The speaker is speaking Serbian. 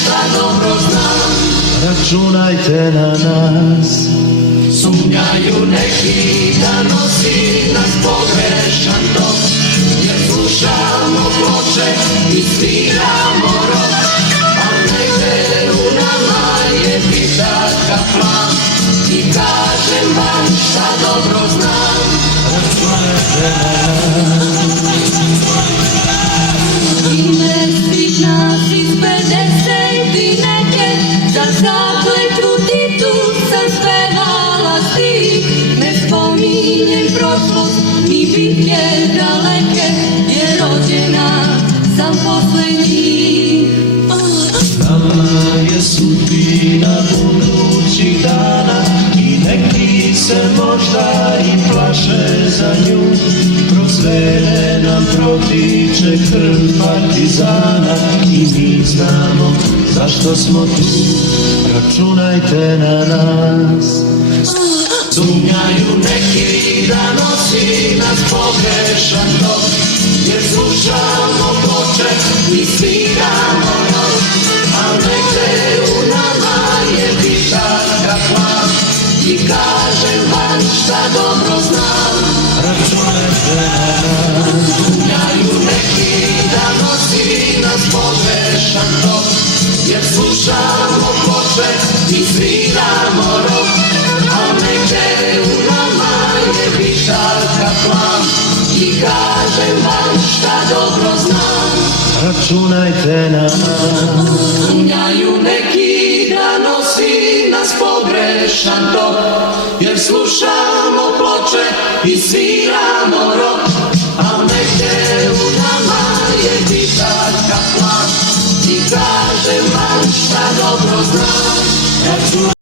šta dobro znam. Računajte na nas. Sumnjaju neki da nosi nas pogrešan tok, jer slušamo ploče i sviramo rok, a negde u nama je bitak plan. I kažem vam šta dobro znam. Računajte na nas. Ime svih nas iz 50 i neke, za zakletvu Titu sam spevala stih. Ne spominjem prošlost ni bitke daleke, jer rođena sam posle njih. Nama je sudbina budućih dana i neki se možda i plaše za nju. Kroz vene nam protiče krv partizana i mi znamo zašto smo tu. Računajte na nas. Sumnjaju neki da nosi nas pogrešan tok, jer slušamo ploče i sviramo rok, a negde u nama je bitak plan. I kažem vam šta dobro znam. Računajte na nas. Sumnjaju neki da nosi nas pogrešan tok, jer slušamo ploče i sviramo rok, a negde u nama je bitak plan. I kažem vam šta dobro znam. Računajte na nas. Sumnjaju neki da nosi nas pogrešan tok, jer slušamo ploče i sviramo rok, a negde u nama je bitak plan. I kažem vam šta dobro znam.